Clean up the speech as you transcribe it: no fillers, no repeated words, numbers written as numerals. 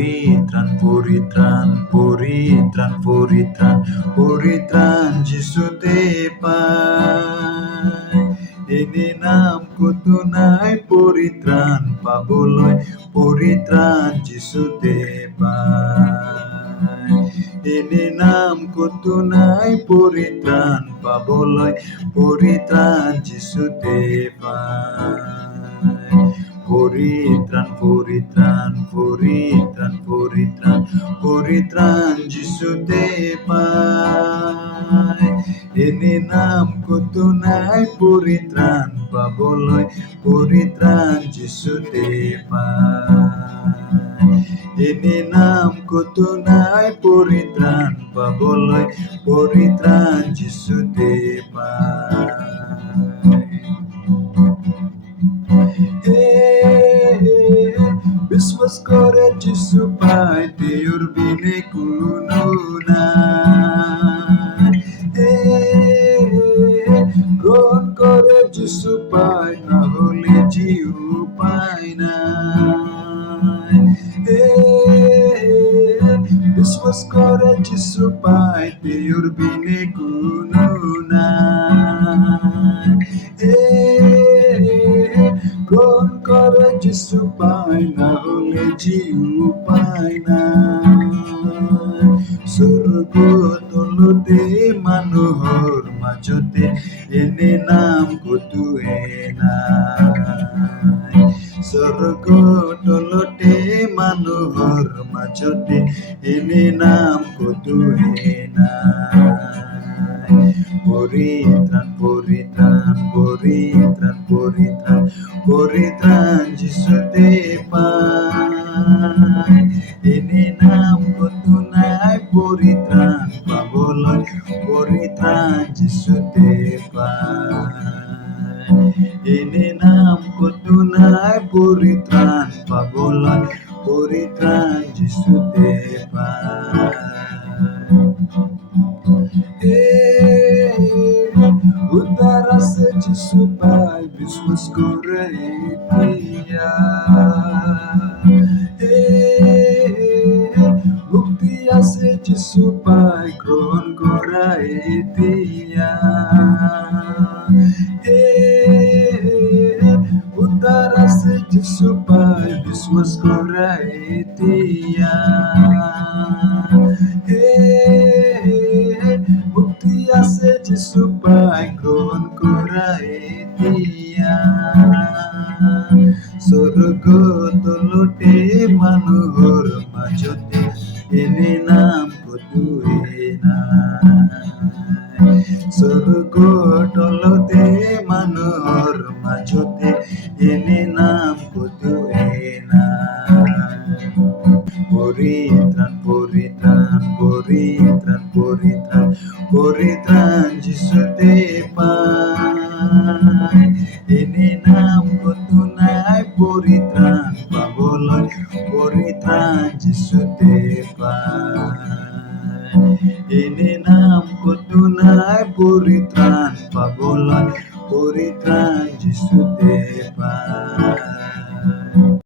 পরিত্রাণ পরিত্রাণ পরিত্রাণ পরিত্রাণ পরিত্রাণ যিশুতে পায়। এনে নাম কত নাই পরিত্রাণ পাবলৈ, পরিত্রাণ যিশুতে পায়। এনে নাম কত নাই পরিত্রাণ পাবলৈ, পরিত্রাণ যিশুতে পায়। পরিত্রাণ পরিত্রাণ পরিত্রাণ পরিত্রাণ পরিত্রাণ যিশুতে পায়। এনে নাম কত নাই পরিত্রাণ পাবলৈ, পরিত্রাণ যিশুতে পায়। এনে নাম কত নাই পরিত্রাণ পাবলৈ, পরিত্রাণ যিশুতে পায়। বিশ্বাস করে যিশু পায়, তেওঁৰ বিনে কোনো নাই। গ্রহণ করে যিশু পায়, না হলে জিউ পায় নাই। বিশ্বাস করে যিশু পায়, তেওঁৰ বিনে কোনো নাই। গ্রহণ করে যিশু পায়, না হলে জিউ পায় না। স্বর্গ তলতে মানুহৰ মাজতে এনে নাম কতোৱে নাই। স্বৰ্গ তলতে মানুহৰ মাজতে এনে নাম কতোৱে নাই। পরিত্রাণ পরিত্রাণ পরিত্রাণ পরিত্রাণ পরিত্রাণ যিশুতে পায়। এনে নাম কত নাই পরিত্রাণ পাবলৈ, পরিত্রাণ যিশুতে পায়। এনে নাম কত নাই পরিত্রাণ পাবলৈ, পরিত্রাণ যিশুতে পায়। উদ্ধার আছে যিশু পায়, বিশ্বাস করে এতিয়া। মুক্তি আছে যিশু পায়, গ্রহণ করা এতিয়া। উদ্ধার আছে যিশু পায়, বিশ্বাস করা এতিয়া। মুক্তি আছে যিশু পায়, গ্রহণ করা এতিয়া। স্বর্গ তলতে মানুহৰ মাজতে এনে নাম কতোৱে নাই। স্বর্গ তলতে মানুহৰ মাজতে এনে নাম কতোৱে নাই। পরিত্রাণ পরিত্রাণ পরিত্রাণ পরিত্রাণ পরিত্রাণ যিশুতে পায়। এনে নাম কত নাই পরিত্রাণ পাবলৈ, পরিত্রাণ যিশুতে পায়। এনে নাম কত নাই পরিত্রাণ পাবলৈ, পরিত্রাণ যিশুতে পায়।